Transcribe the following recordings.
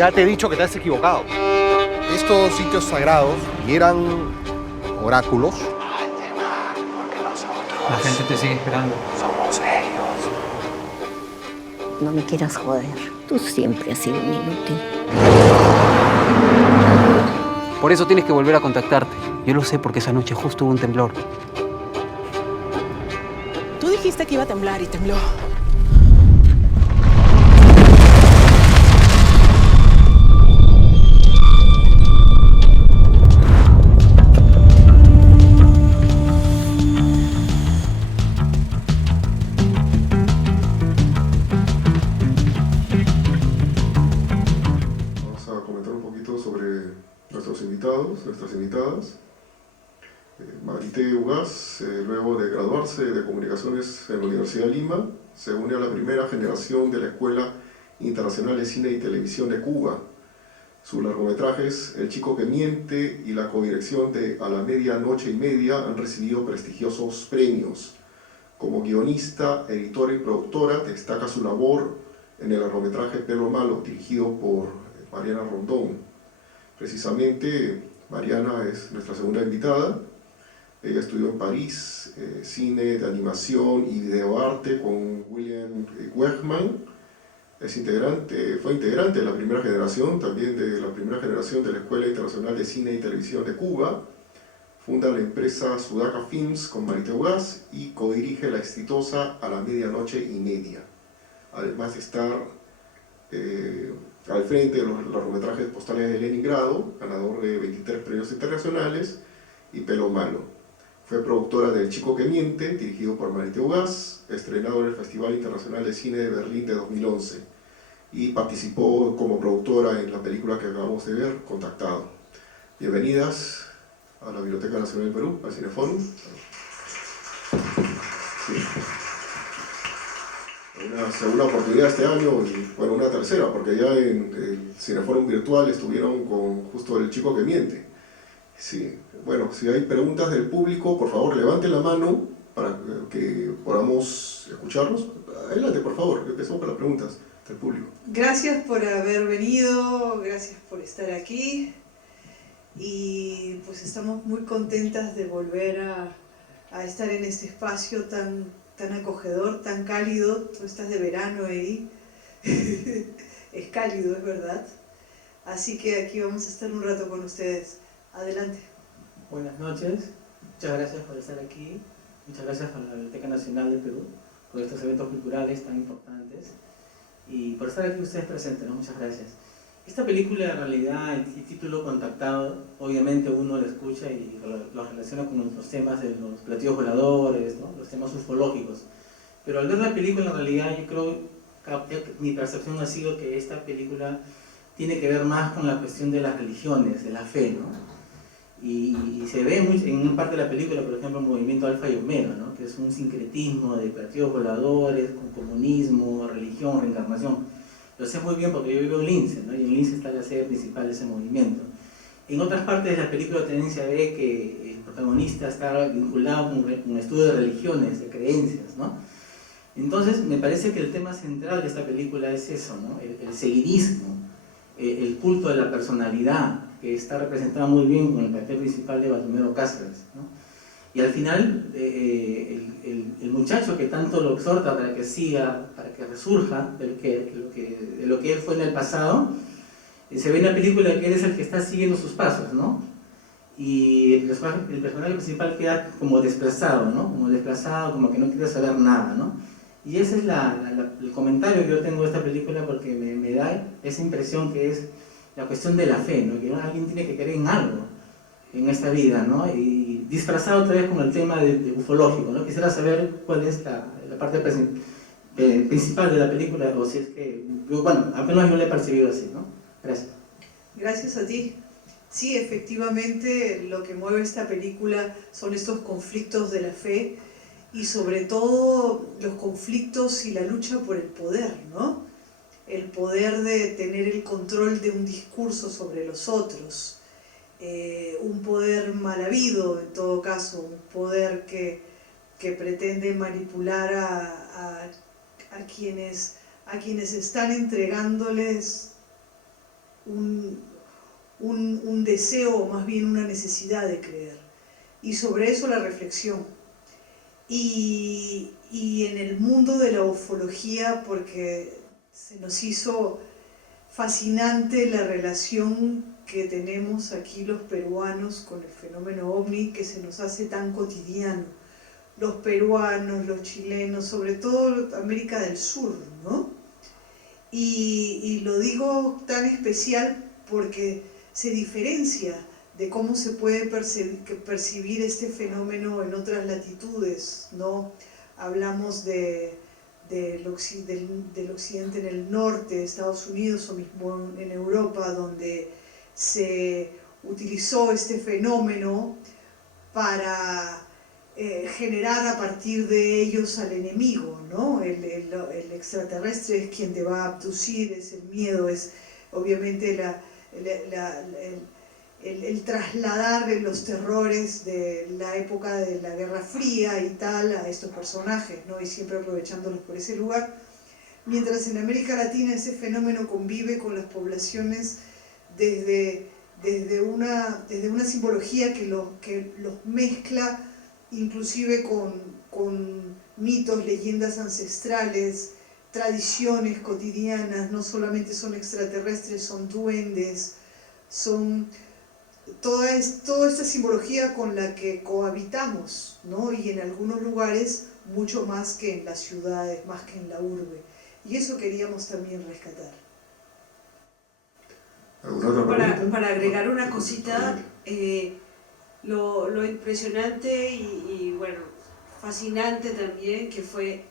Ya te he dicho que te has equivocado. Estos sitios sagrados y eran oráculos. La gente te sigue esperando. Somos ellos. No me quieras joder. Tú siempre has sido un inútil. Por eso tienes que volver a contactarte. Yo lo sé porque esa noche justo hubo un temblor. Tú dijiste que iba a temblar y tembló. Vamos a comentar un poquito sobre nuestros invitados, nuestras invitadas. Marité Ugaz, luego de graduarse de Comunicaciones en la Universidad de Lima, se une a la primera generación de la Escuela Internacional de Cine y Televisión de Cuba. Sus largometrajes El chico que miente y la codirección de A la medianoche y media han recibido prestigiosos premios. Como guionista, editora y productora destaca su labor en el largometraje Pelo Malo, dirigido por Mariana Rondón. Precisamente, Mariana es nuestra segunda invitada. Ella estudió en París, cine de animación y videoarte con William Wegman. Fue integrante de la primera generación, también de la primera generación de la Escuela Internacional de Cine y Televisión de Cuba. Funda la empresa Sudaca Films con Marité Ugaz y codirige la exitosa A la medianoche y media. Además de estar al frente de los largometrajes postales de Leningrado, ganador de 23 premios internacionales, y Pelo Malo. Fue productora de El chico que miente, dirigido por Marité Ugaz, estrenado en el Festival Internacional de Cine de Berlín de 2011, y participó como productora en la película que acabamos de ver, Contactado. Bienvenidas a la Biblioteca Nacional del Perú, al Cineforum. Sí. Una segunda oportunidad este año, y bueno, una tercera, porque ya en el Cineforum virtual estuvieron con justo El chico que miente. Sí. Bueno, si hay preguntas del público, por favor levanten la mano para que podamos escucharlos. Adelante, por favor, empezamos con las preguntas del público. Gracias por haber venido, gracias por estar aquí y pues estamos muy contentas de volver a estar en este espacio tan acogedor, tan cálido. Tú estás de verano ahí, es cálido, es verdad. Así que aquí vamos a estar un rato con ustedes. Adelante. Buenas noches, muchas gracias por estar aquí, muchas gracias a la Biblioteca Nacional del Perú por estos eventos culturales tan importantes y por estar aquí ustedes presentes, ¿no? Muchas gracias. Esta película en realidad, el título Contactado, obviamente uno lo escucha y lo relaciona con los temas de los platillos voladores, ¿no? Los temas ufológicos, pero al ver la película en realidad yo creo que mi percepción ha sido que esta película tiene que ver más con la cuestión de las religiones, de la fe, ¿no? Y se ve en una parte de la película, por ejemplo, el movimiento Alfa y Omega, ¿no? Que es un sincretismo de platillos voladores, con comunismo, religión, reencarnación. Lo sé muy bien porque yo vivo en Lince, ¿no? Y en Lince está la sede principal de ese movimiento. En otras partes de la película también se ve que el protagonista está vinculado con un estudio de religiones, de creencias, ¿no? Entonces me parece que el tema central de esta película es eso, ¿no? El seguidismo, el culto de la personalidad, que está representado muy bien con el papel principal de Baldomero Cáceres, ¿no? Y al final, el muchacho que tanto lo exhorta para que siga, para que resurja de lo que él fue en el pasado, se ve en la película que él es el que está siguiendo sus pasos, ¿no? Y el personaje principal queda como desplazado, ¿no? Como desplazado, como que no quiere saber nada, ¿no? Y ese es el comentario que yo tengo de esta película, porque me da esa impresión que es la cuestión de la fe, ¿no? Que alguien tiene que creer en algo en esta vida, ¿no? Y disfrazado otra vez con el tema de ufológico, ¿no? Quisiera saber cuál es la parte principal de la película, o si es que, bueno, al menos yo la he percibido así, ¿no? Gracias. Gracias a ti. Sí, efectivamente, lo que mueve esta película son estos conflictos de la fe y sobre todo los conflictos y la lucha por el poder, ¿no? El poder de tener el control de un discurso sobre los otros, un poder mal habido en todo caso, un poder que pretende manipular a quienes están entregándoles un deseo o más bien una necesidad de creer. Y sobre eso la reflexión. Y en el mundo de la ufología, porque se nos hizo fascinante la relación que tenemos aquí los peruanos con el fenómeno OVNI, que se nos hace tan cotidiano. Los peruanos, los chilenos, sobre todo América del Sur, ¿no? Y lo digo tan especial porque se diferencia de cómo se puede percibir este fenómeno en otras latitudes, ¿no? Hablamos del occidente en el norte, Estados Unidos o mismo en Europa, donde se utilizó este fenómeno para generar a partir de ellos al enemigo, ¿no? El extraterrestre es quien te va a abducir, es el miedo, es obviamente el trasladar los terrores de la época de la Guerra Fría y tal a estos personajes, ¿no? Y siempre aprovechándolos por ese lugar. Mientras en América Latina ese fenómeno convive con las poblaciones desde una simbología que los mezcla inclusive con mitos, leyendas ancestrales, tradiciones cotidianas. No solamente son extraterrestres, son duendes, son toda esta simbología con la que cohabitamos, ¿no? Y en algunos lugares mucho más que en las ciudades, más que en la urbe. Y eso queríamos también rescatar. ¿Alguna otra pregunta? Para agregar una cosita, lo impresionante y bueno, fascinante también, que fue,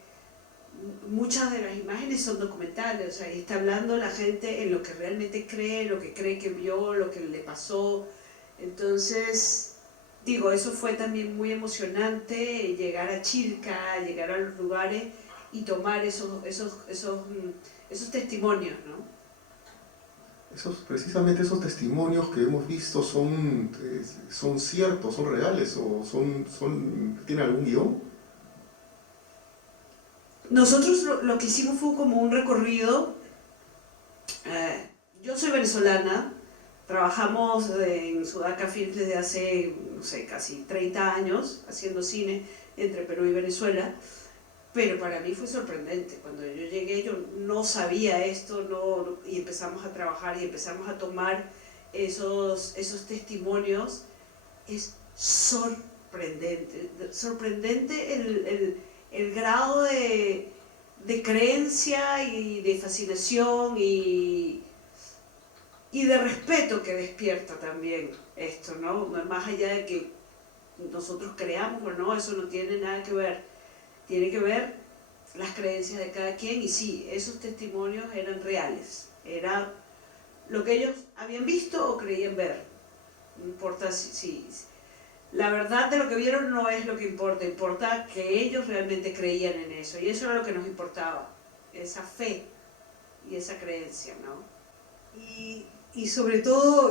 muchas de las imágenes son documentales, o sea, está hablando la gente en lo que realmente cree, lo que cree que vio, lo que le pasó. Entonces, digo, eso fue también muy emocionante, llegar a Chilca, llegar a los lugares y tomar esos testimonios, ¿no? Precisamente esos testimonios que hemos visto son ciertos, son reales, o ¿tienen algún guión? Nosotros lo que hicimos fue como un recorrido. Yo soy venezolana, trabajamos en Sudaca Films desde hace, no sé, casi 30 años haciendo cine entre Perú y Venezuela. Pero para mí fue sorprendente. Cuando yo llegué, yo no sabía esto, y empezamos a trabajar y empezamos a tomar esos testimonios. Es sorprendente. Sorprendente el grado de creencia y de fascinación y de respeto que despierta también esto, ¿no? Más allá de que nosotros creamos o no, eso no tiene nada que ver. Tiene que ver las creencias de cada quien, y sí, esos testimonios eran reales, era lo que ellos habían visto o creían ver. No importa si la verdad de lo que vieron no es lo que importa, importa que ellos realmente creían en eso, y eso era lo que nos importaba, esa fe y esa creencia, ¿no? Y sobre todo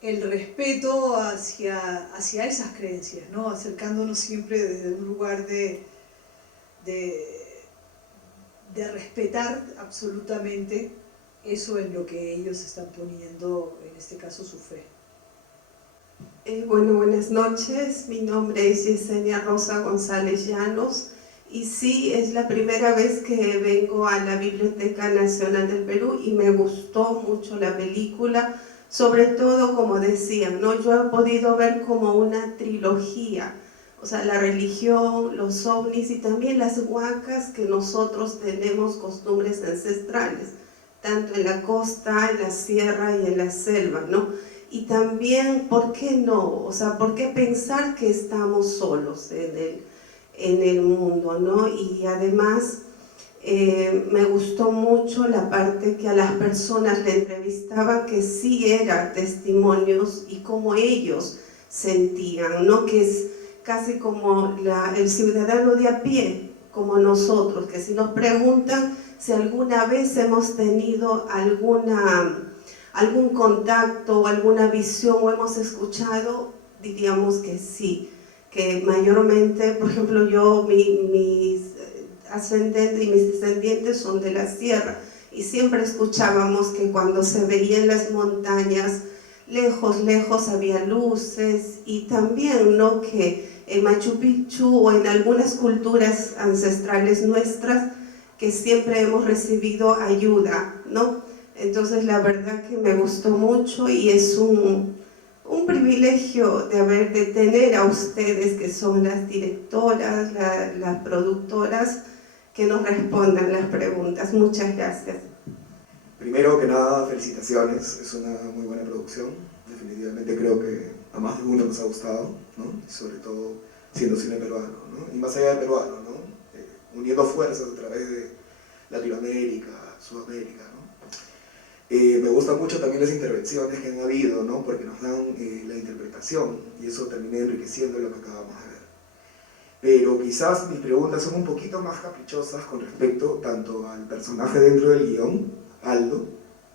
el respeto hacia esas creencias, ¿no? Acercándonos siempre desde un lugar de respetar absolutamente eso en lo que ellos están poniendo, en este caso, su fe. Bueno, buenas noches. Mi nombre es Yesenia Rosa González Llanos y sí, es la primera vez que vengo a la Biblioteca Nacional del Perú y me gustó mucho la película. Sobre todo, como decían, ¿no? Yo he podido ver como una trilogía, o sea, la religión, los ovnis y también las huacas, que nosotros tenemos costumbres ancestrales, tanto en la costa, en la sierra y en la selva, ¿no? Y también, ¿por qué no? O sea, ¿por qué pensar que estamos solos en el mundo, ¿no? Y además, me gustó mucho la parte que a las personas le entrevistaban, que sí eran testimonios y cómo ellos sentían, ¿no? Que es casi como el ciudadano de a pie, como nosotros, que si nos preguntan si alguna vez hemos tenido algún contacto o alguna visión o hemos escuchado, diríamos que sí, que mayormente, por ejemplo, yo, ascendente y mis descendientes son de la sierra. Y siempre escuchábamos que cuando se veían las montañas, lejos, lejos había luces, y también, ¿no?, que en Machu Picchu o en algunas culturas ancestrales nuestras, que siempre hemos recibido ayuda, ¿no? Entonces la verdad que me gustó mucho y es un privilegio de tener a ustedes, que son las directoras, las productoras, que nos respondan las preguntas. Muchas gracias. Primero que nada, felicitaciones, es una muy buena producción, definitivamente creo que a más de uno nos ha gustado, ¿no? Y sobre todo siendo cine peruano, ¿no? Y más allá de peruano, ¿no? Uniendo fuerzas a través de Latinoamérica, Sudamérica, ¿no? Me gustan mucho también las intervenciones que han habido, ¿no? Porque nos dan la interpretación y eso termina enriqueciendo lo que acabamos de ver. Pero quizás mis preguntas son un poquito más caprichosas con respecto tanto al personaje dentro del guión, Aldo,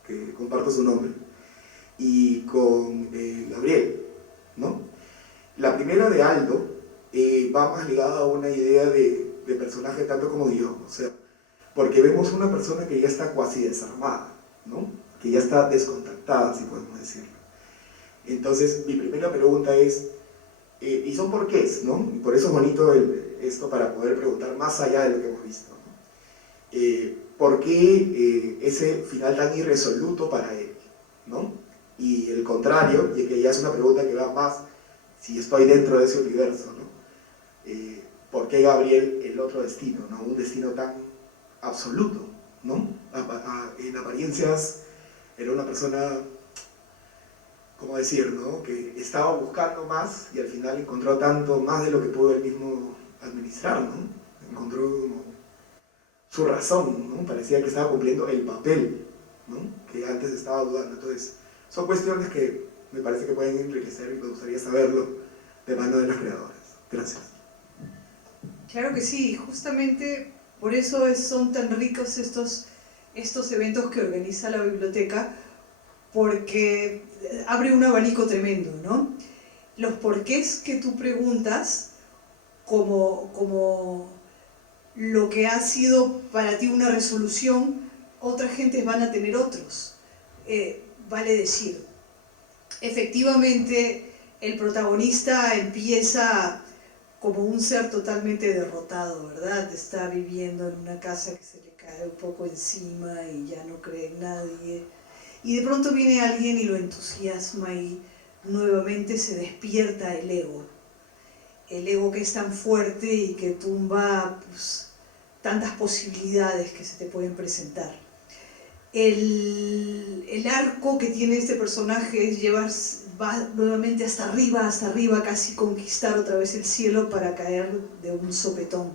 que comparto su nombre, y con Gabriel, ¿no? La primera de Aldo va más ligada a una idea de personaje tanto como guión, o sea, porque vemos una persona que ya está cuasi desarmada, ¿no? Que ya está descontactada, si podemos decirlo. Entonces, mi primera pregunta es, y son porqués, ¿no? Y por eso es bonito esto para poder preguntar más allá de lo que hemos visto, ¿no? ¿Por qué ese final tan irresoluto para él, ¿no? Y el contrario, y que ya es una pregunta que va más si estoy dentro de ese universo, ¿no? ¿Por qué Gabriel el otro destino, ¿no? Un destino tan absoluto, ¿no? En apariencias era una persona, ¿cómo decir, no? Que estaba buscando más y al final encontró tanto más de lo que pudo él mismo administrar, ¿no? Encontró como su razón, ¿no? Parecía que estaba cumpliendo el papel, ¿no? Que antes estaba dudando. Entonces, son cuestiones que me parece que pueden enriquecer y me gustaría saberlo de mano de las creadoras. Gracias. Claro que sí, justamente por eso son tan ricos estos eventos que organiza la biblioteca, porque abre un abanico tremendo, ¿no? Los porqués que tú preguntas, como lo que ha sido para ti una resolución, otras gentes van a tener otros. Vale decir, efectivamente el protagonista empieza como un ser totalmente derrotado, ¿verdad? Está viviendo en una casa que se le cae un poco encima y ya no cree en nadie. Y de pronto viene alguien y lo entusiasma y nuevamente se despierta el ego. El ego que es tan fuerte y que tumba pues, tantas posibilidades que se te pueden presentar. El arco que tiene este personaje es va nuevamente hasta arriba, casi conquistar otra vez el cielo para caer de un sopetón.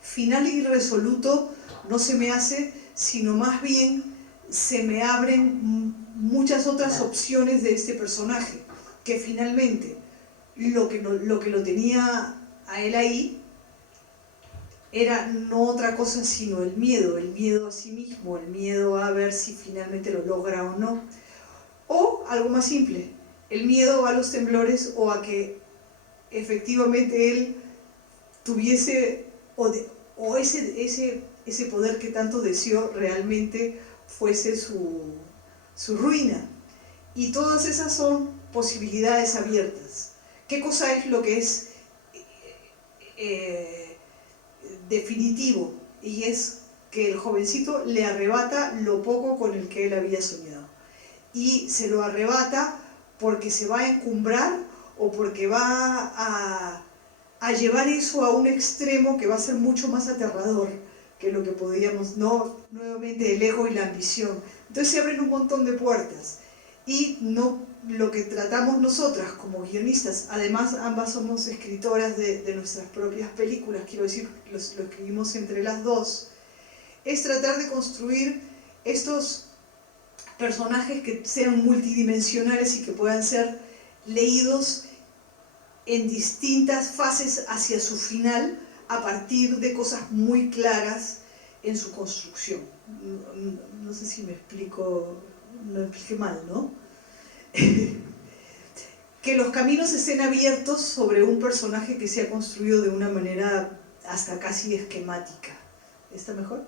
Final irresoluto no se me hace, sino más bien se me abren muchas otras opciones de este personaje, que finalmente lo que lo tenía a él ahí era no otra cosa sino el miedo a sí mismo, el miedo a ver si finalmente lo logra o no. O algo más simple, el miedo a los temblores o a que efectivamente él tuviese o ese poder que tanto deseó realmente fuese su ruina. Y todas esas son posibilidades abiertas. ¿Qué cosa es lo que es definitivo? Y es que el jovencito le arrebata lo poco con el que él había soñado. Y se lo arrebata porque se va a encumbrar o porque va a llevar eso a un extremo que va a ser mucho más aterrador que lo que podíamos, ¿no? Nuevamente el ego y la ambición. Entonces se abren un montón de puertas. Y no lo que tratamos nosotras como guionistas, además ambas somos escritoras de nuestras propias películas, quiero decir, lo escribimos entre las dos, es tratar de construir estos personajes que sean multidimensionales y que puedan ser leídos en distintas fases hacia su final a partir de cosas muy claras en su construcción. No sé si me explico, no me expliqué mal, ¿no? Que los caminos estén abiertos sobre un personaje que se ha construido de una manera hasta casi esquemática. ¿Está mejor?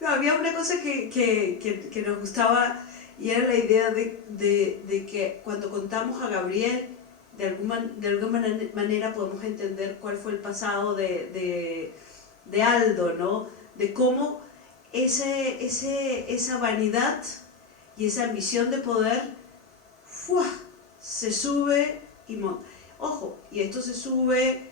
No, había una cosa que nos gustaba y era la idea de que cuando contamos a Gabriel, de alguna manera podemos entender cuál fue el pasado de Aldo, ¿no? De cómo esa vanidad y esa ambición de poder ¡fua!, se sube y monta. Ojo, y esto se sube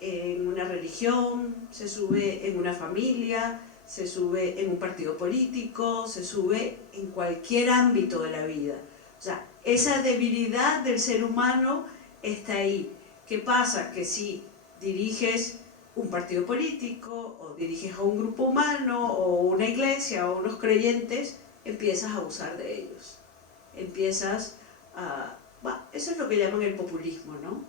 en una religión, se sube en una familia, se sube en un partido político, se sube en cualquier ámbito de la vida. O sea, esa debilidad del ser humano está ahí. ¿Qué pasa? Que si diriges un partido político, o diriges a un grupo humano, o una iglesia, o unos creyentes, empiezas a abusar de ellos. Empiezas a... eso es lo que llaman el populismo, ¿no?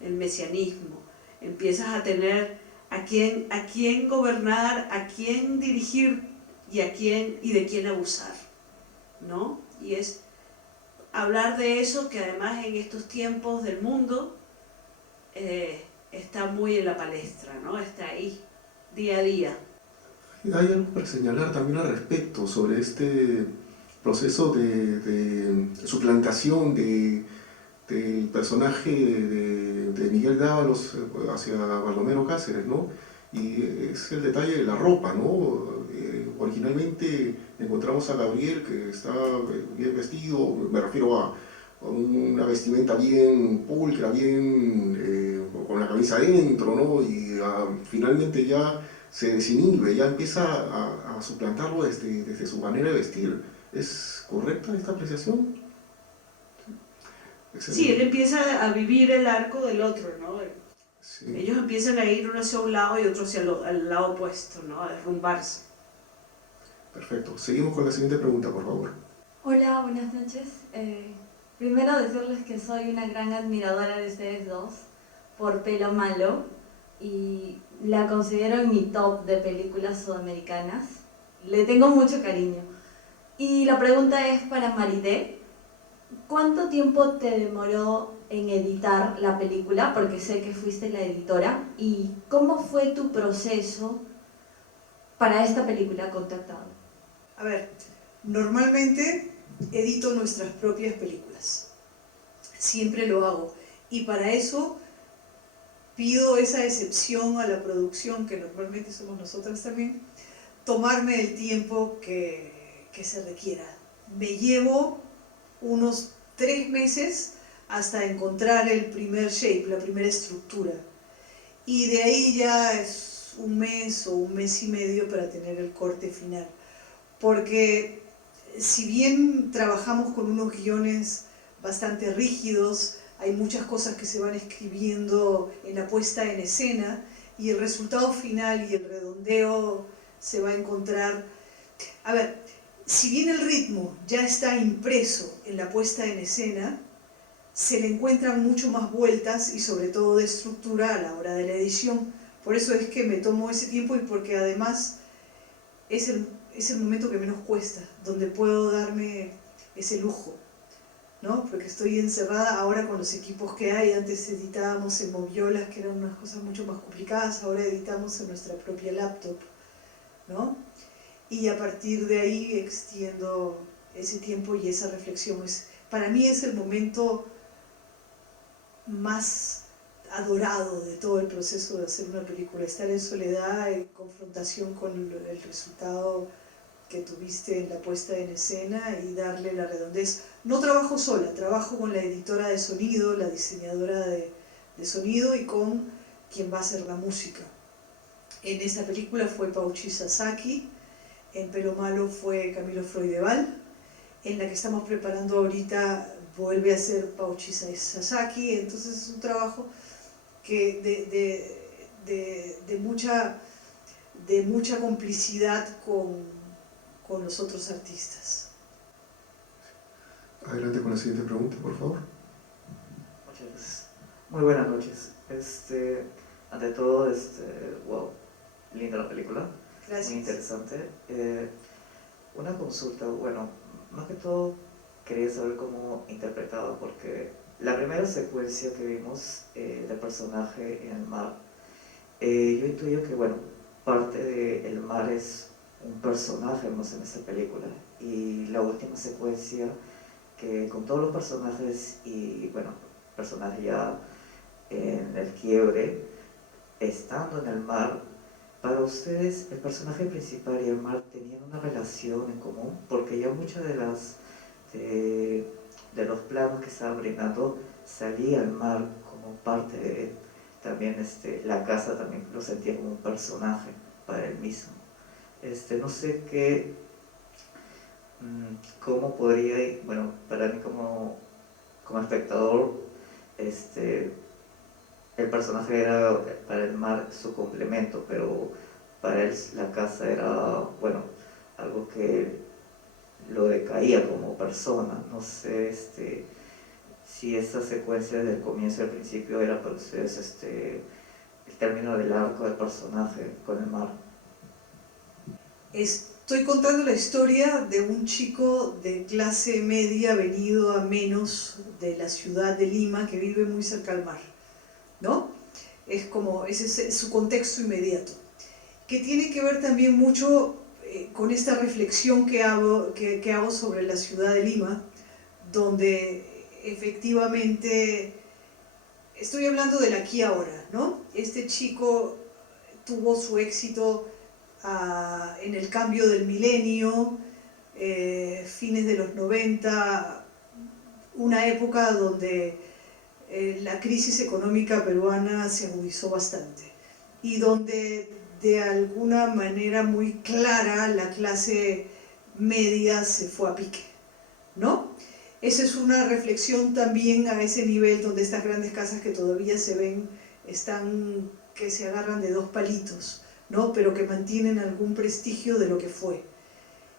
El mesianismo. Empiezas a tener a quién gobernar, a quién dirigir y de quién abusar, ¿no? Y es hablar de eso, que además en estos tiempos del mundo está muy en la palestra, ¿no? Está ahí, día a día. Hay algo para señalar también al respecto sobre este proceso de suplantación del personaje de Miguel Dávalos hacia Baldomero Cáceres, ¿no? Y es el detalle de la ropa, ¿no? Originalmente encontramos a Gabriel, que está bien vestido, me refiero a una vestimenta bien pulcra, bien con la camisa adentro, ¿no? Y finalmente ya se desinhibe, ya empieza a suplantarlo desde su manera de vestir. ¿Es correcta esta apreciación? Sí, él empieza a vivir el arco del otro, ¿no? Sí. Ellos empiezan a ir uno hacia un lado y otro hacia el lado opuesto, ¿no? A derrumbarse. Perfecto. Seguimos con la siguiente pregunta, por favor. Hola, buenas noches. Primero decirles que soy una gran admiradora de ustedes dos por Pelo Malo y la considero en mi top de películas sudamericanas. Le tengo mucho cariño. Y la pregunta es para Marité. ¿Cuánto tiempo te demoró en editar la película? Porque sé que fuiste la editora. ¿Y cómo fue tu proceso para esta película, Contactado? A ver, normalmente edito nuestras propias películas. Siempre lo hago. Y para eso pido esa excepción a la producción, que normalmente somos nosotras también, tomarme el tiempo que se requiera. Me llevo unos 3 meses hasta encontrar el primer shape, la primera estructura. Y de ahí ya es 1 mes o 1 mes y medio para tener el corte final. Porque si bien trabajamos con unos guiones bastante rígidos, hay muchas cosas que se van escribiendo en la puesta en escena y el resultado final y el redondeo se va a encontrar... A ver, si bien el ritmo ya está impreso en la puesta en escena, se le encuentran mucho más vueltas y sobre todo de estructura a la hora de la edición. Por eso es que me tomo ese tiempo y porque además es el momento que menos cuesta, donde puedo darme ese lujo, ¿no? Porque estoy encerrada ahora con los equipos que hay. Antes editábamos en moviolas, que eran unas cosas mucho más complicadas, ahora editamos en nuestra propia laptop, ¿no? Y a partir de ahí extiendo ese tiempo y esa reflexión. Para mí es el momento más adorado de todo el proceso de hacer una película, estar en soledad, en confrontación con el resultado que tuviste en la puesta en escena y darle la redondez. No trabajo sola, trabajo con la editora de sonido, la diseñadora de sonido y con quien va a hacer la música. En esta película fue Pauchi Sasaki, en Pelo Malo fue Camilo Freudeval, en la que estamos preparando ahorita vuelve a ser Pauchi Sasaki. Entonces es un trabajo que de mucha complicidad con los otros artistas. Adelante con la siguiente pregunta, por favor. Muchas gracias. Muy buenas noches. Ante todo, wow, linda la película. Gracias. Muy interesante. Una consulta, bueno, más que todo quería saber cómo interpretaba, porque la primera secuencia que vimos del personaje en el mar Yo intuyo que, bueno, parte del mar es un personaje más en esta película, y la última secuencia, que con todos los personajes y, bueno, personajes ya en el quiebre, estando en el mar, para ustedes el personaje principal y el mar tenían una relación en común, porque ya muchas de los planos que estaba brindando salía el mar como parte de él. También la casa también lo sentía como un personaje para él mismo. No sé cómo podría, bueno, para mí como espectador, el personaje era para el mar su complemento, pero para él la casa era, bueno, algo que lo decaía como persona. No sé si esta secuencia del comienzo y al principio era para ustedes el término del arco del personaje con el mar. Estoy contando la historia de un chico de clase media venido a menos de la ciudad de Lima, que vive muy cerca al mar, ¿no? Ese es su contexto inmediato, que tiene que ver también mucho con esta reflexión que hago sobre la ciudad de Lima, donde efectivamente estoy hablando del aquí y ahora, ¿no? Este chico tuvo su éxito en el cambio del milenio, fines de los 90, una época donde la crisis económica peruana se agudizó bastante y donde de alguna manera muy clara la clase media se fue a pique, ¿no? Esa es una reflexión también a ese nivel donde estas grandes casas que todavía se ven que se agarran de dos palitos, ¿no? Pero que mantienen algún prestigio de lo que fue.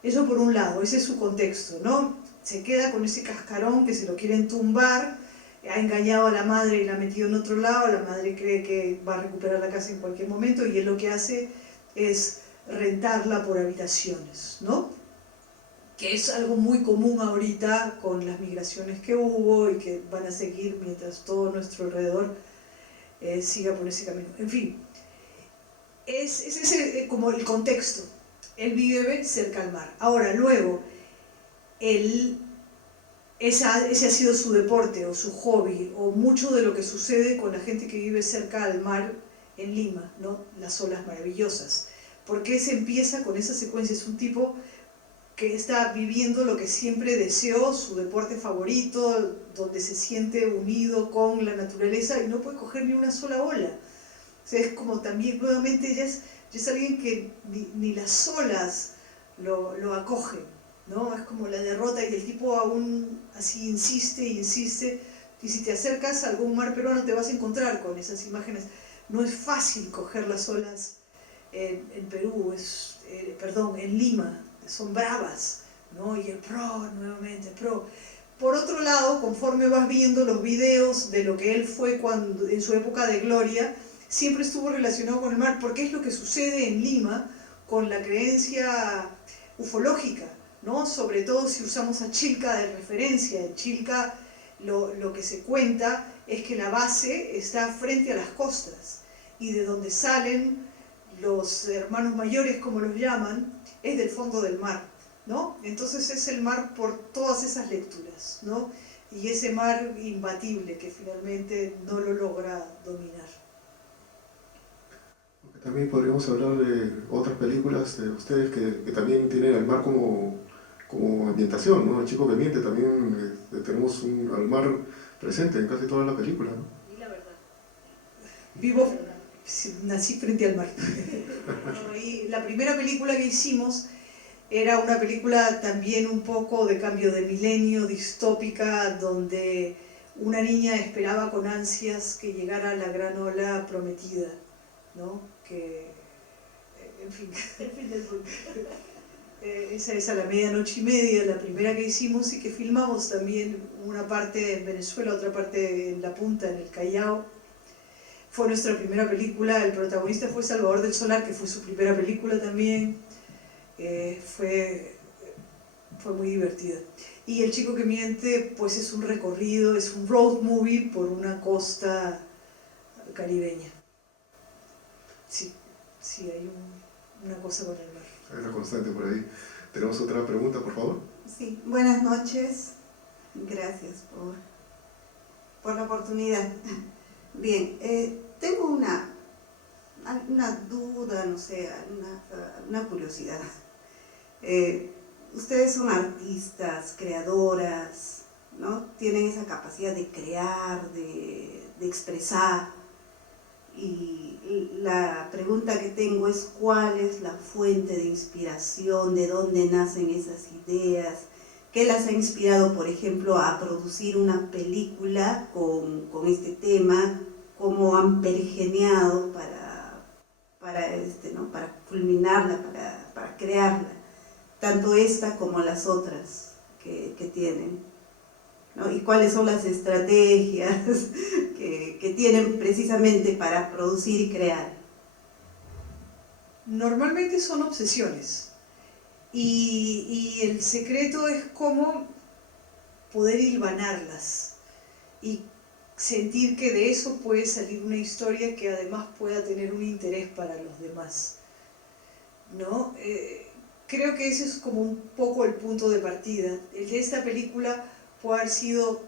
Eso por un lado, ese es su contexto, ¿no? Se queda con ese cascarón que se lo quieren tumbar, ha engañado a la madre y la ha metido en otro lado, la madre cree que va a recuperar la casa en cualquier momento y él lo que hace es rentarla por habitaciones, ¿no? Que es algo muy común ahorita con las migraciones que hubo y que van a seguir mientras todo nuestro alrededor siga por ese camino. En fin, ese es como el contexto. Él vive cerca al mar. Ahora, luego, ese ha sido su deporte o su hobby, o mucho de lo que sucede con la gente que vive cerca al mar en Lima, ¿no? Las olas maravillosas. ¿Por qué se empieza con esa secuencia? Es un tipo que está viviendo lo que siempre deseó, su deporte favorito, donde se siente unido con la naturaleza y no puede coger ni una sola ola. O sea, es como también, nuevamente, ya es alguien que ni las olas lo acogen, ¿no? Es como la derrota y el tipo aún así insiste e insiste, y si te acercas a algún mar peruano te vas a encontrar con esas imágenes. No es fácil coger las olas en Perú, en Lima, son bravas, ¿no? Y el pro, nuevamente, pro. Por otro lado, conforme vas viendo los videos de lo que él fue en su época de gloria, siempre estuvo relacionado con el mar, porque es lo que sucede en Lima con la creencia ufológica, ¿no? Sobre todo si usamos a Chilca de referencia. En Chilca lo que se cuenta es que la base está frente a las costas y de donde salen los hermanos mayores, como los llaman, es del fondo del mar, ¿no? Entonces es el mar por todas esas lecturas, ¿no? Y ese mar imbatible que finalmente no lo logra dominar. También podríamos hablar de otras películas de ustedes que también tienen al mar como ambientación, ¿no? El chico que miente también tenemos al mar presente en casi toda la película, ¿no? Y la verdad. Nací frente al mar. Y la primera película que hicimos era una película también un poco de cambio de milenio, distópica, donde una niña esperaba con ansias que llegara la gran ola prometida, ¿no? En fin, esa es a la 00:30, la primera que hicimos y que filmamos también, una parte en Venezuela, otra parte en La Punta, en el Callao. Fue nuestra primera película, el protagonista fue Salvador del Solar, que fue su primera película también. Fue muy divertida. Y El chico que miente, pues es un recorrido, es un road movie por una costa caribeña. sí, sí hay una cosa con el mar. Hay una constante por ahí. Tenemos otra pregunta, por favor. Sí, buenas noches. Gracias por la oportunidad. Bien, tengo una duda, no sé, una curiosidad. Ustedes son artistas, creadoras, ¿no? Tienen esa capacidad de crear, de expresar. Y la pregunta que tengo es ¿cuál es la fuente de inspiración? ¿De dónde nacen esas ideas? ¿Qué las ha inspirado, por ejemplo, a producir una película con este tema? ¿Cómo han pergeneado para culminarla, para crearla? Tanto esta como las otras que tienen, ¿no? Y cuáles son las estrategias que tienen precisamente para producir y crear. Normalmente son obsesiones y el secreto es cómo poder hilvanarlas y sentir que de eso puede salir una historia que además pueda tener un interés para los demás, ¿no? Creo que ese es como un poco el punto de partida. El de esta película puede haber sido,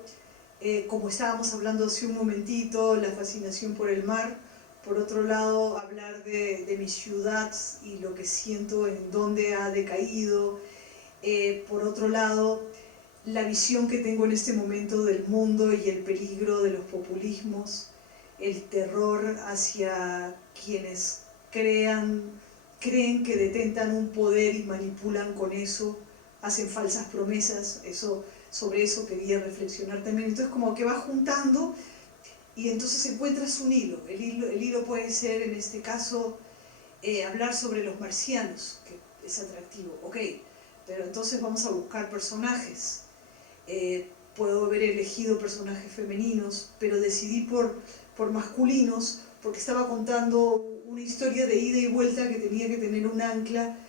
como estábamos hablando hace un momentito, la fascinación por el mar. Por otro lado, hablar de mi ciudad y lo que siento en dónde ha decaído. Por otro lado, la visión que tengo en este momento del mundo y el peligro de los populismos, el terror hacia quienes creen que detentan un poder y manipulan con eso, hacen falsas promesas. Sobre eso quería reflexionar también. Entonces como que va juntando y entonces encuentras un hilo. El hilo puede ser, en este caso, hablar sobre los marcianos, que es atractivo. Ok, pero entonces vamos a buscar personajes. Puedo haber elegido personajes femeninos, pero decidí por masculinos, porque estaba contando una historia de ida y vuelta que tenía que tener un ancla,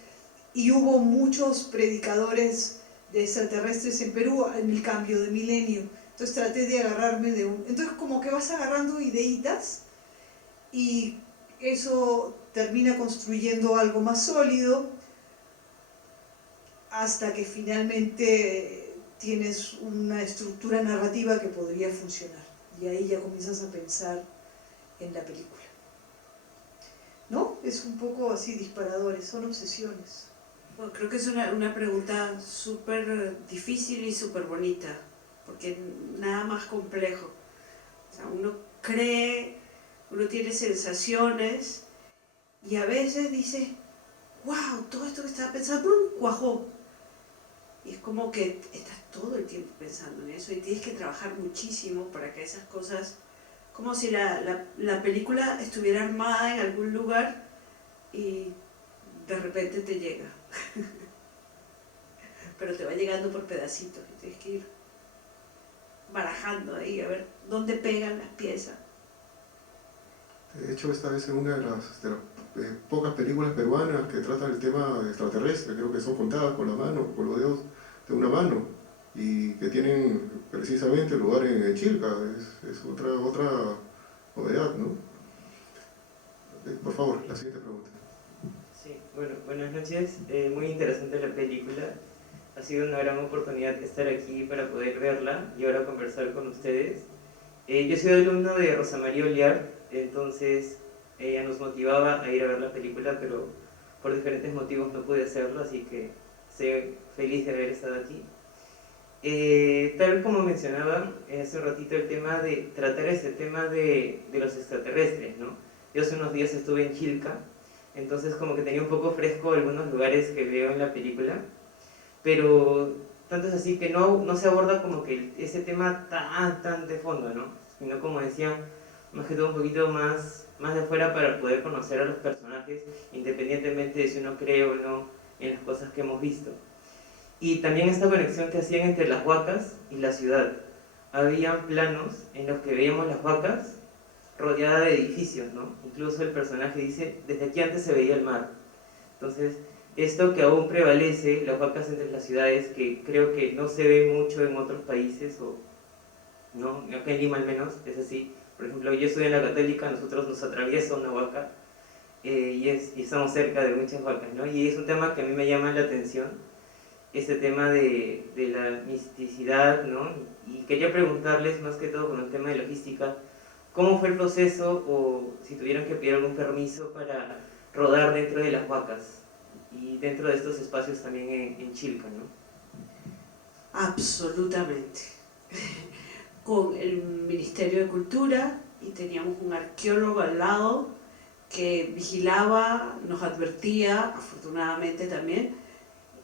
y hubo muchos predicadores de extraterrestres en Perú en el cambio de milenio. Entonces traté de agarrarme de Entonces como que vas agarrando ideitas y eso termina construyendo algo más sólido hasta que finalmente tienes una estructura narrativa que podría funcionar. Y ahí ya comienzas a pensar en la película. ¿No? Es un poco así, disparadores, son obsesiones. Bueno, creo que es una pregunta súper difícil y súper bonita, porque nada más complejo. O sea, uno cree, uno tiene sensaciones y a veces dice, wow, todo esto que estaba pensando, cuajó. Y es como que estás todo el tiempo pensando en eso y tienes que trabajar muchísimo para que esas cosas, como si la película estuviera armada en algún lugar y de repente te llega. Pero te va llegando por pedacitos y tienes que ir barajando ahí a ver dónde pegan las piezas. De hecho, esta vez es una de las pocas películas peruanas que tratan el tema extraterrestre. Creo que son contadas con la mano, con los dedos de una mano, y que tienen precisamente lugar en Chilca. Es otra novedad, ¿no? Por favor, la siguiente pregunta. Sí, bueno, buenas noches. Muy interesante la película. Ha sido una gran oportunidad estar aquí para poder verla y ahora conversar con ustedes. Yo soy alumno de Rosa María Oliar, entonces ella nos motivaba a ir a ver la película, pero por diferentes motivos no pude hacerlo, así que estoy feliz de haber estado aquí. Tal como mencionaba hace un ratito, el tema de tratar ese tema de los extraterrestres, ¿no? Yo hace unos días estuve en Chilca, entonces como que tenía un poco fresco algunos lugares que veo en la película, pero tanto es así que no se aborda como que ese tema tan de fondo, ¿no? Sino, como decían, más que todo un poquito más de afuera para poder conocer a los personajes, independientemente de si uno cree o no en las cosas que hemos visto. Y también esta conexión que hacían entre las huacas y la ciudad. Habían planos en los que veíamos las huacas rodeada de edificios, ¿no? Incluso el personaje dice, desde aquí antes se veía el mar. Entonces, esto que aún prevalece, las huacas entre las ciudades, que creo que no se ve mucho en otros países, o no, acá en Lima al menos, es así. Por ejemplo, yo estudio en la Católica, nosotros nos atraviesa una huaca, y estamos cerca de muchas huacas, ¿no? Y es un tema que a mí me llama la atención, este tema de la misticidad, ¿no? Y quería preguntarles, más que todo con el tema de logística, ¿cómo fue el proceso o si tuvieron que pedir algún permiso para rodar dentro de las huacas y dentro de estos espacios también en Chilca, ¿no? Absolutamente. Con el Ministerio de Cultura, y teníamos un arqueólogo al lado que vigilaba, nos advertía, afortunadamente también,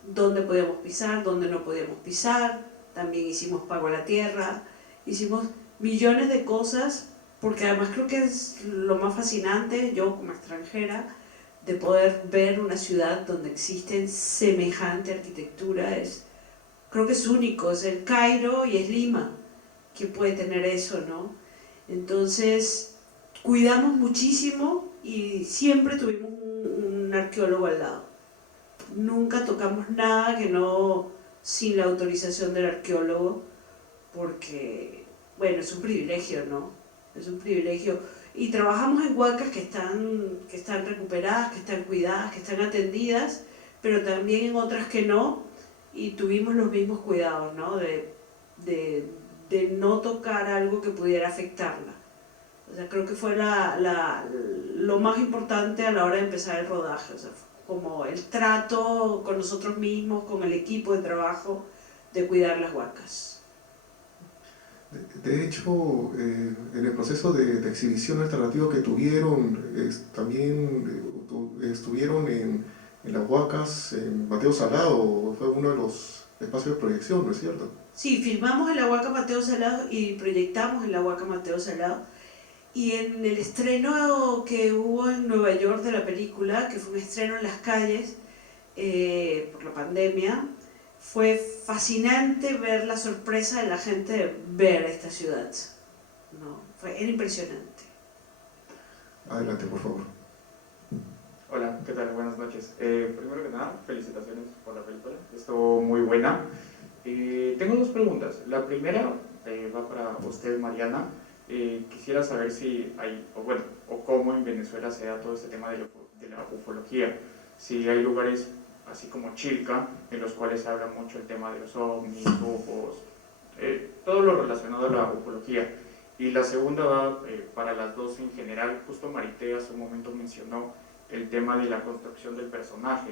dónde podíamos pisar, dónde no podíamos pisar. También hicimos pago a la tierra, hicimos millones de cosas, porque además creo que es lo más fascinante, yo como extranjera, de poder ver una ciudad donde existe semejante arquitectura. Creo que es único, es el Cairo y es Lima que puede tener eso, ¿no? Entonces, cuidamos muchísimo y siempre tuvimos un arqueólogo al lado. Nunca tocamos nada que no sin la autorización del arqueólogo, porque, bueno, es un privilegio, ¿no? Es un privilegio. Y trabajamos en huacas que están recuperadas, que están cuidadas, que están atendidas, pero también en otras que no, y tuvimos los mismos cuidados, ¿no? De no tocar algo que pudiera afectarla. O sea, creo que fue lo más importante a la hora de empezar el rodaje, o sea, como el trato con nosotros mismos, con el equipo de trabajo, de cuidar las huacas. De hecho, en el proceso de exhibición alternativa que tuvieron, también estuvieron en las huacas, en Mateo Salado, fue uno de los espacios de proyección, ¿no es cierto? Sí, filmamos en la Huaca Mateo Salado y proyectamos en la Huaca Mateo Salado. Y en el estreno que hubo en Nueva York de la película, que fue un estreno en las calles por la pandemia, fue fascinante ver la sorpresa de la gente de ver esta ciudad, ¿no? Era impresionante. Adelante, por favor. Hola, ¿qué tal? Buenas noches. Primero que nada, felicitaciones por la película, estuvo muy buena. Tengo dos preguntas. La primera va para usted, Mariana. Quisiera saber si hay, o cómo en Venezuela se da todo este tema de la ufología. Si hay lugares así como Chilca, en los cuales se habla mucho el tema de los ovnis, UFOs, todo lo relacionado a la ufología. Y la segunda va para las dos en general. Justo Marité hace un momento mencionó el tema de la construcción del personaje.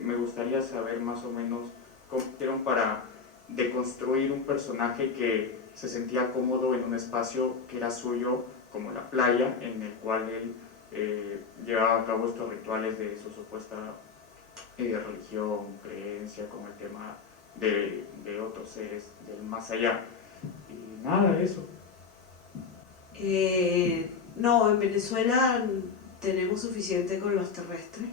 Me gustaría saber más o menos cómo hicieron para deconstruir un personaje que se sentía cómodo en un espacio que era suyo, como la playa, en el cual él llevaba a cabo estos rituales de su supuesta religión, creencia, con el tema de otros seres del más allá. Y nada, eso. No, en Venezuela tenemos suficiente con los terrestres.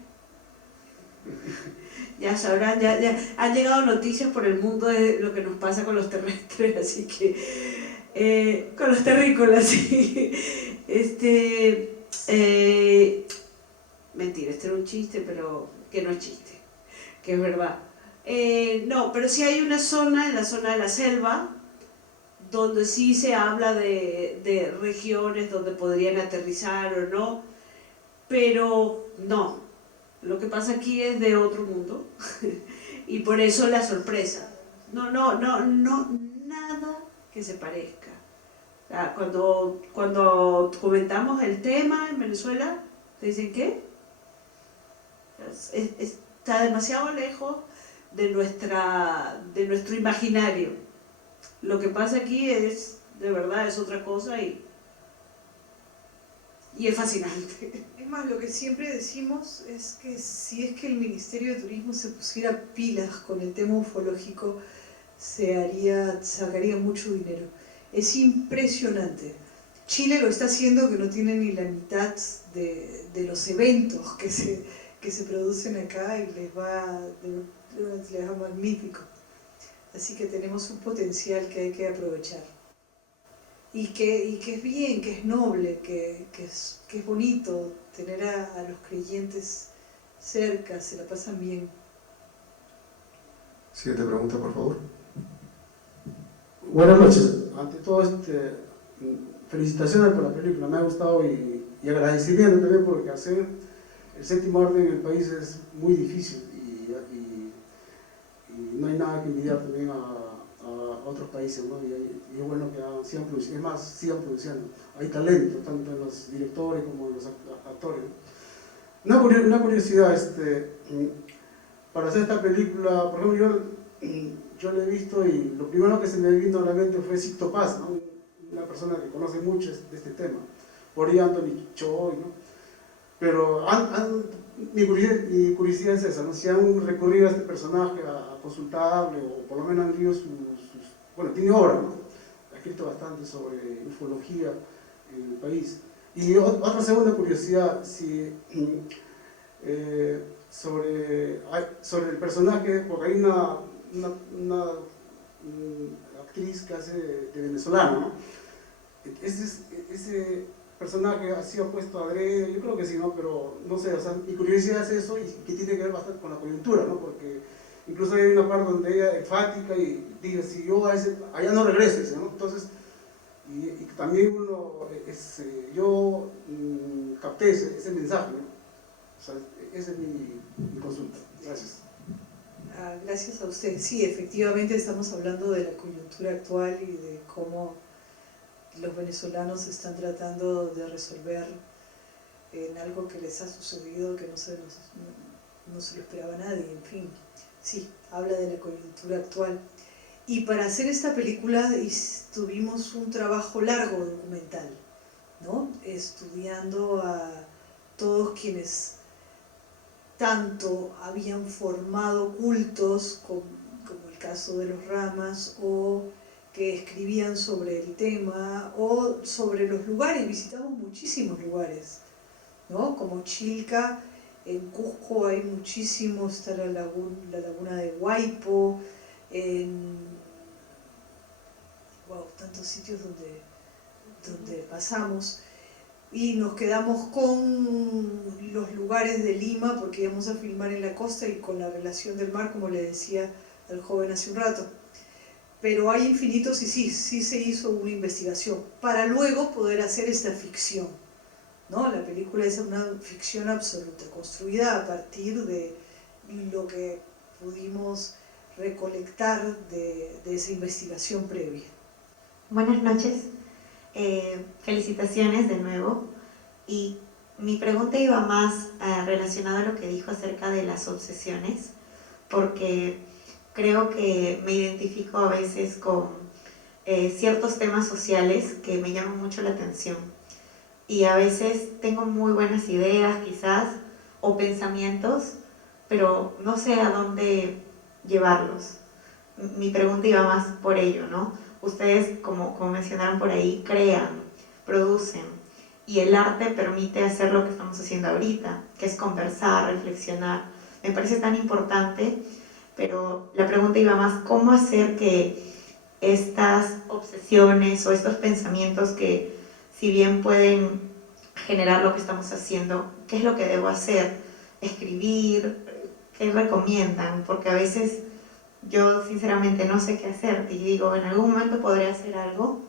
Ya sabrán, ya han llegado noticias por el mundo de lo que nos pasa con los terrestres, así que con los terrícolas, sí. Mentira, este era un chiste, pero que no es chiste, que es verdad. No, pero sí hay una zona, en la zona de la selva, donde sí se habla de regiones donde podrían aterrizar o no, pero no. Lo que pasa aquí es de otro mundo y por eso la sorpresa. No, nada que se parezca. O sea, cuando comentamos el tema en Venezuela, te dicen ¿qué? Está demasiado lejos de nuestro imaginario. Lo que pasa aquí es, de verdad, es otra cosa y es fascinante. Es más, lo que siempre decimos es que si es que el Ministerio de Turismo se pusiera pilas con el tema ufológico, sacaría mucho dinero. Es impresionante. Chile lo está haciendo que no tiene ni la mitad de los eventos que se producen acá y les va magnífico. Así que tenemos un potencial que hay que aprovechar. Y que es bien, que es noble, que es bonito tener a los creyentes cerca, se la pasan bien. Siguiente pregunta, por favor. Buenas noches. Ante todo, felicitaciones por la película, me ha gustado y y agradecimiento también porque hacer el séptimo arte en el país es muy difícil y no hay nada que envidiar también a otros países, ¿no? Y es bueno que sigan produciendo, es más, sigan produciendo. Hay talento, tanto en los directores como en los actores. Una curiosidad, para hacer esta película, por ejemplo, yo la he visto y lo primero que se me vino a la mente fue Sixto Paz, ¿no? Una persona que conoce mucho de este tema, por ahí Anthony Choi, ¿no? Pero mi curiosidad es esa, ¿no? Si han recurrido a este personaje a consultarle, o por lo menos han leído bueno, tiene obra, ¿no? Ha escrito bastante sobre ufología en el país. Y otra segunda curiosidad, sobre el personaje, porque hay una actriz que hace de venezolana, ¿no? Ese personaje ha sido puesto adrede, yo creo que sí, ¿no? Pero no sé, o sea, mi curiosidad es eso y que tiene que ver bastante con la coyuntura, ¿no? Porque incluso hay una parte donde ella enfática y dice, si yo allá no regreses, ¿no? Entonces, y también yo capté ese mensaje, ¿no? O sea, esa es mi consulta. Gracias. Gracias a usted. Sí, efectivamente estamos hablando de la coyuntura actual y de cómo los venezolanos están tratando de resolver en algo que les ha sucedido que no se lo esperaba nadie, en fin. Sí, habla de la coyuntura actual. Y para hacer esta película tuvimos un trabajo largo documental, ¿no? Estudiando a todos quienes tanto habían formado cultos, como el caso de los Ramas, o que escribían sobre el tema, o sobre los lugares. Visitamos muchísimos lugares, ¿no? Como Chilca, en Cusco hay muchísimos, está la laguna de Huaypo, tantos sitios donde pasamos, y nos quedamos con los lugares de Lima porque íbamos a filmar en la costa y con la relación del mar, como le decía al joven hace un rato. Pero hay infinitos y sí se hizo una investigación para luego poder hacer esta ficción, ¿no? La película es una ficción absoluta, construida a partir de lo que pudimos recolectar de esa investigación previa. Buenas noches, felicitaciones de nuevo, y mi pregunta iba más relacionada a lo que dijo acerca de las obsesiones, porque creo que me identifico a veces con ciertos temas sociales que me llaman mucho la atención, y a veces tengo muy buenas ideas quizás, o pensamientos, pero no sé a dónde llevarlos. Mi pregunta iba más por ello, ¿no? Ustedes, como mencionaron por ahí, crean, producen, y el arte permite hacer lo que estamos haciendo ahorita, que es conversar, reflexionar. Me parece tan importante, pero la pregunta iba más, ¿cómo hacer que estas obsesiones o estos pensamientos que, si bien pueden generar lo que estamos haciendo, qué es lo que debo hacer? Escribir, ¿qué recomiendan? Porque a veces yo sinceramente no sé qué hacer y digo, ¿en algún momento podré hacer algo?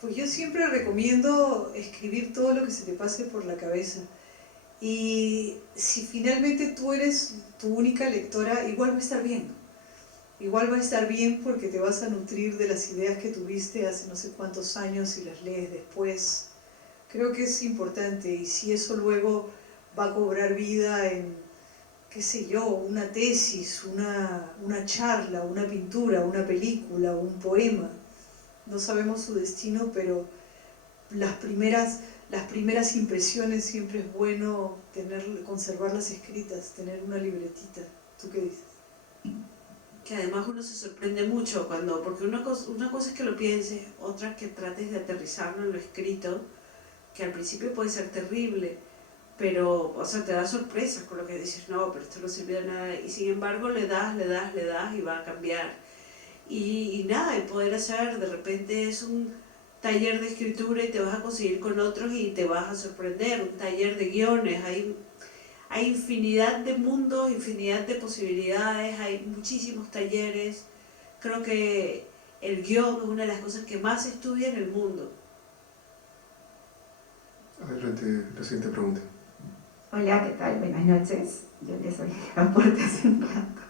Pues yo siempre recomiendo escribir todo lo que se te pase por la cabeza. Y si finalmente tú eres tu única lectora, igual va a estar bien. Igual va a estar bien porque te vas a nutrir de las ideas que tuviste hace no sé cuántos años y las lees después. Creo que es importante, y si eso luego va a cobrar vida en, qué sé yo, una tesis, una charla, una pintura, una película, un poema. No sabemos su destino, pero las primeras impresiones siempre es bueno conservarlas escritas, tener una libretita. ¿Tú qué dices? Que además uno se sorprende mucho porque una cosa es que lo pienses, otra es que trates de aterrizarlo en lo escrito, que al principio puede ser terrible, pero, o sea, te da sorpresas con lo que dices, no, pero esto no sirvió de nada, y sin embargo le das y va a cambiar. Y nada, el poder hacer, de repente es un taller de escritura y te vas a conseguir con otros y te vas a sorprender, un taller de guiones, hay infinidad de mundos, infinidad de posibilidades, hay muchísimos talleres. Creo que el guión es una de las cosas que más se estudia en el mundo. Adelante, la siguiente pregunta. Hola, ¿qué tal? Buenas noches. Yo les abrí la puerta hace un rato.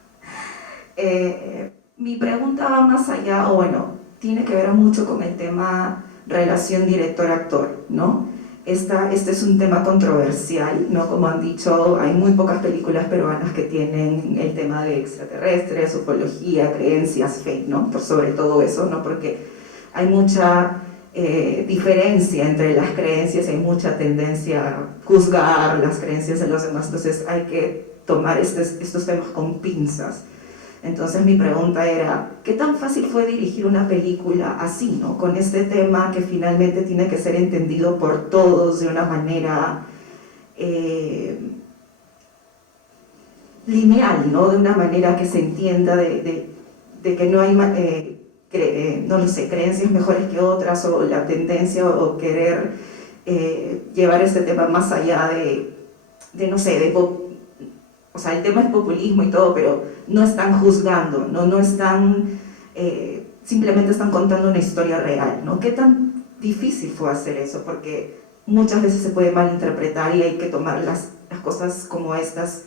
Mi pregunta va más allá, o bueno, tiene que ver mucho con el tema relación director-actor, ¿no? Este es un tema controversial, ¿no? Como han dicho, hay muy pocas películas peruanas que tienen el tema de extraterrestres, ufología, creencias, fe, ¿no? Por sobre todo eso, ¿no? Porque hay mucha diferencia entre las creencias, hay mucha tendencia a juzgar las creencias de los demás, entonces hay que tomar estos temas con pinzas. Entonces mi pregunta era, ¿qué tan fácil fue dirigir una película así, ¿no? Con este tema que finalmente tiene que ser entendido por todos de una manera lineal, ¿no? De una manera que se entienda de que no hay, no lo sé, creencias mejores que otras, o la tendencia o querer llevar este tema más allá de no sé, o sea, el tema es populismo y todo, pero no están juzgando, no están, simplemente están contando una historia real, ¿no? ¿Qué tan difícil fue hacer eso? Porque muchas veces se puede malinterpretar y hay que tomar las cosas como estas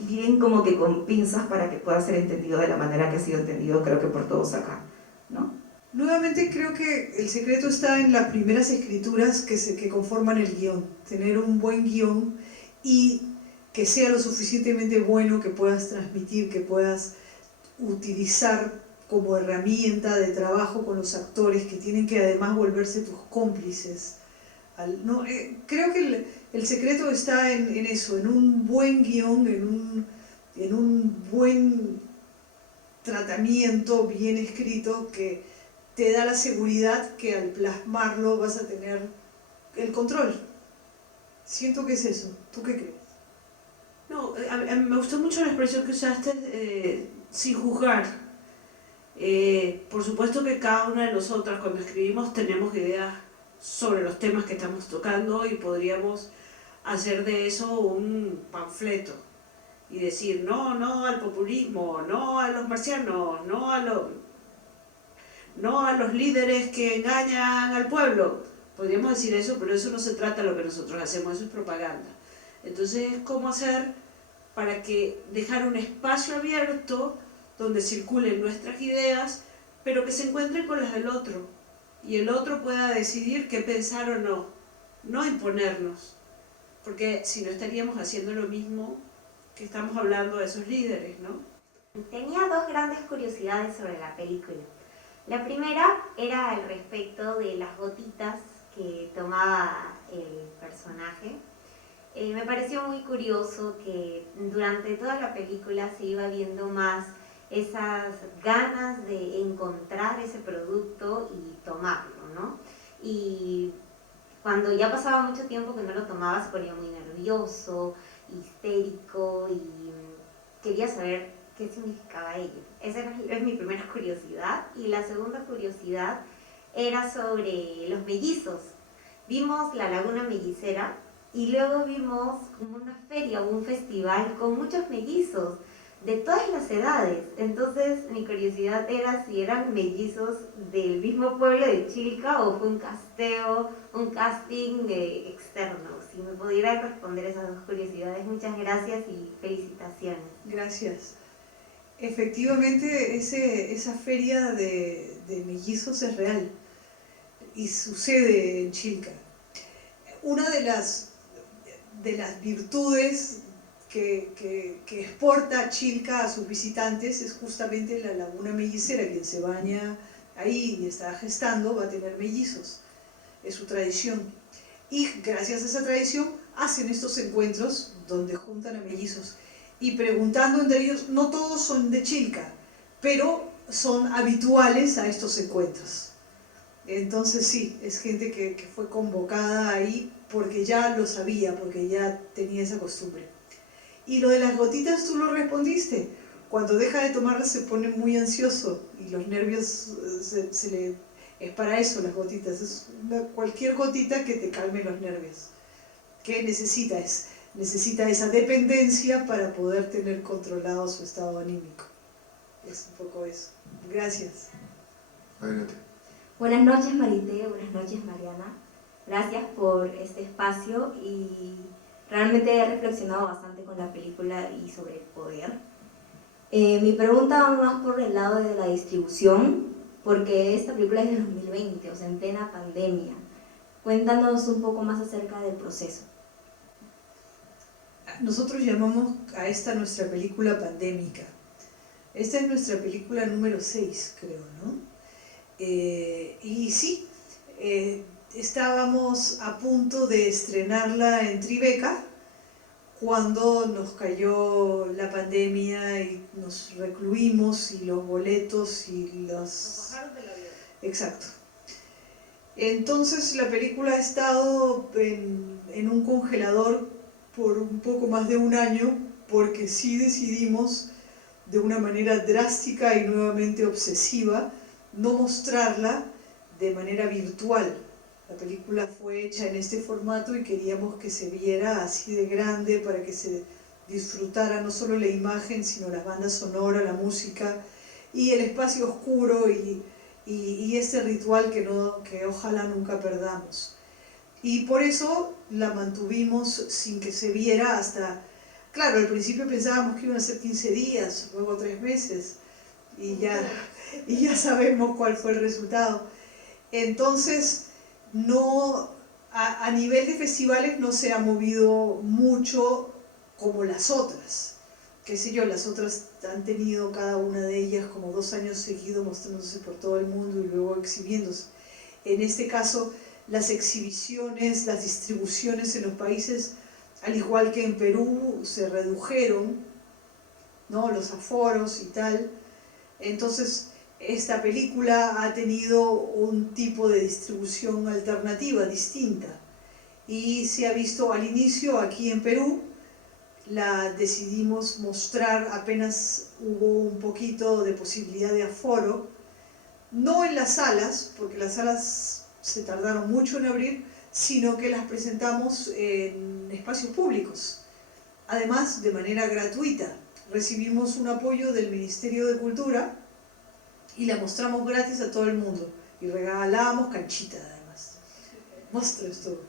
bien como que con pinzas para que pueda ser entendido de la manera que ha sido entendido, creo que por todos acá, ¿no? Nuevamente creo que el secreto está en las primeras escrituras que conforman el guión. Tener un buen guión y que sea lo suficientemente bueno, que puedas transmitir, que puedas utilizar como herramienta de trabajo con los actores, que tienen que además volverse tus cómplices. Creo que el secreto está en eso, en un buen guión, en un buen tratamiento bien escrito que te da la seguridad que al plasmarlo vas a tener el control. Siento que es eso. ¿Tú qué crees? No, me gustó mucho la expresión que usaste, sin juzgar. Por supuesto que cada una de nosotras cuando escribimos tenemos ideas sobre los temas que estamos tocando y podríamos hacer de eso un panfleto y decir no al populismo, no a los marcianos, no a los líderes que engañan al pueblo. Podríamos decir eso, pero eso no se trata de lo que nosotros hacemos, eso es propaganda. Entonces, ¿cómo hacer para que dejar un espacio abierto donde circulen nuestras ideas, pero que se encuentren con las del otro? Y el otro pueda decidir qué pensar o no imponernos. Porque si no estaríamos haciendo lo mismo que estamos hablando de esos líderes, ¿no? Tenía dos grandes curiosidades sobre la película. La primera era al respecto de las gotitas que tomaba el personaje. Me pareció muy curioso que durante toda la película se iba viendo más esas ganas de encontrar ese producto y tomarlo, ¿no? Y cuando ya pasaba mucho tiempo que no lo tomaba, se ponía muy nervioso, histérico y quería saber qué significaba ello. Esa es mi primera curiosidad. Y la segunda curiosidad era sobre los mellizos. Vimos la Laguna Mellicera y luego vimos como una feria o un festival con muchos mellizos de todas las edades. Entonces mi curiosidad era si eran mellizos del mismo pueblo de Chilca o fue un casteo, un casting externo. Si me pudieran responder esas dos curiosidades, muchas gracias y felicitaciones. Gracias. Efectivamente, esa feria de mellizos es real y sucede en Chilca. Una de las virtudes que exporta Chilca a sus visitantes es justamente la Laguna Mellicera. Quien se baña ahí y está gestando va a tener mellizos, es su tradición. Y gracias a esa tradición hacen estos encuentros donde juntan a mellizos. Y preguntando entre ellos, no todos son de Chilca, pero son habituales a estos encuentros. Entonces sí, es gente que fue convocada ahí porque ya lo sabía, porque ya tenía esa costumbre. Y lo de las gotitas tú lo respondiste. Cuando deja de tomarlas se pone muy ansioso y los nervios es para eso las gotitas. Es cualquier gotita que te calme los nervios. ¿Qué necesita? Necesita esa dependencia para poder tener controlado su estado anímico. Es un poco eso. Gracias. Adelante. Buenas noches, Marité. Buenas noches, Mariana. Gracias por este espacio y realmente he reflexionado bastante con la película y sobre el poder. Mi pregunta va más por el lado de la distribución, porque esta película es de 2020, o sea, en plena pandemia. Cuéntanos un poco más acerca del proceso. Nosotros llamamos a esta nuestra película pandémica. Esta es nuestra película número 6, creo, ¿no? Y sí, estábamos a punto de estrenarla en Tribeca cuando nos cayó la pandemia y nos recluimos y los boletos y los... Nos bajaron del avión. Exacto. Entonces la película ha estado en un congelador por un poco más de un año porque sí decidimos de una manera drástica y nuevamente obsesiva no mostrarla de manera virtual. La película fue hecha en este formato y queríamos que se viera así de grande para que se disfrutara no solo la imagen, sino la banda sonora, la música y el espacio oscuro y este ritual que ojalá nunca perdamos. Y por eso la mantuvimos sin que se viera hasta... Claro, al principio pensábamos que iban a ser 15 días, luego 3 meses, y ya sabemos cuál fue el resultado. Entonces, no, a nivel de festivales no se ha movido mucho como las otras. Qué sé yo, las otras han tenido cada una de ellas como 2 años seguidos mostrándose por todo el mundo y luego exhibiéndose. En este caso, las exhibiciones, las distribuciones en los países, al igual que en Perú, se redujeron, ¿no?, los aforos y tal. Entonces, esta película ha tenido un tipo de distribución alternativa, distinta. Y se ha visto al inicio, aquí en Perú, la decidimos mostrar apenas hubo un poquito de posibilidad de aforo, no en las salas, porque las salas se tardaron mucho en abrir, sino que las presentamos en espacios públicos, además de manera gratuita. Recibimos un apoyo del Ministerio de Cultura y la mostramos gratis a todo el mundo y regalábamos canchita además, muestras todo.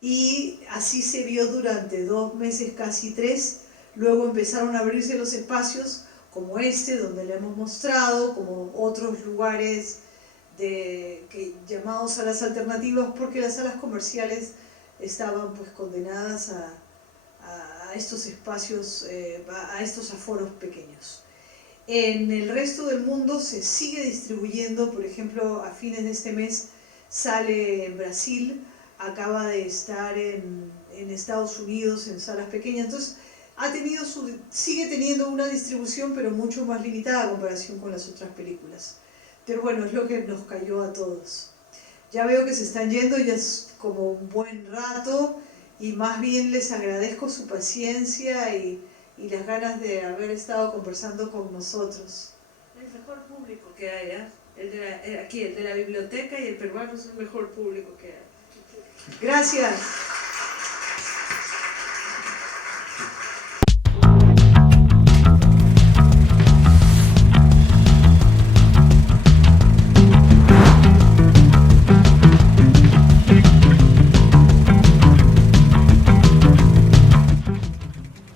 Y así se vio durante 2 meses, casi 3, luego empezaron a abrirse los espacios como este, donde le hemos mostrado, como otros lugares llamados salas alternativas, porque las salas comerciales estaban pues condenadas a estos espacios, a estos aforos pequeños. En el resto del mundo se sigue distribuyendo, por ejemplo, a fines de este mes sale en Brasil, acaba de estar en Estados Unidos en salas pequeñas, entonces sigue teniendo una distribución pero mucho más limitada a comparación con las otras películas. Pero bueno, es lo que nos cayó a todos. Ya veo que se están yendo, ya es como un buen rato y más bien les agradezco su paciencia y las ganas de haber estado conversando con nosotros. El mejor público que hay, ¿eh? El de la biblioteca y el peruano es el mejor público que hay. Gracias.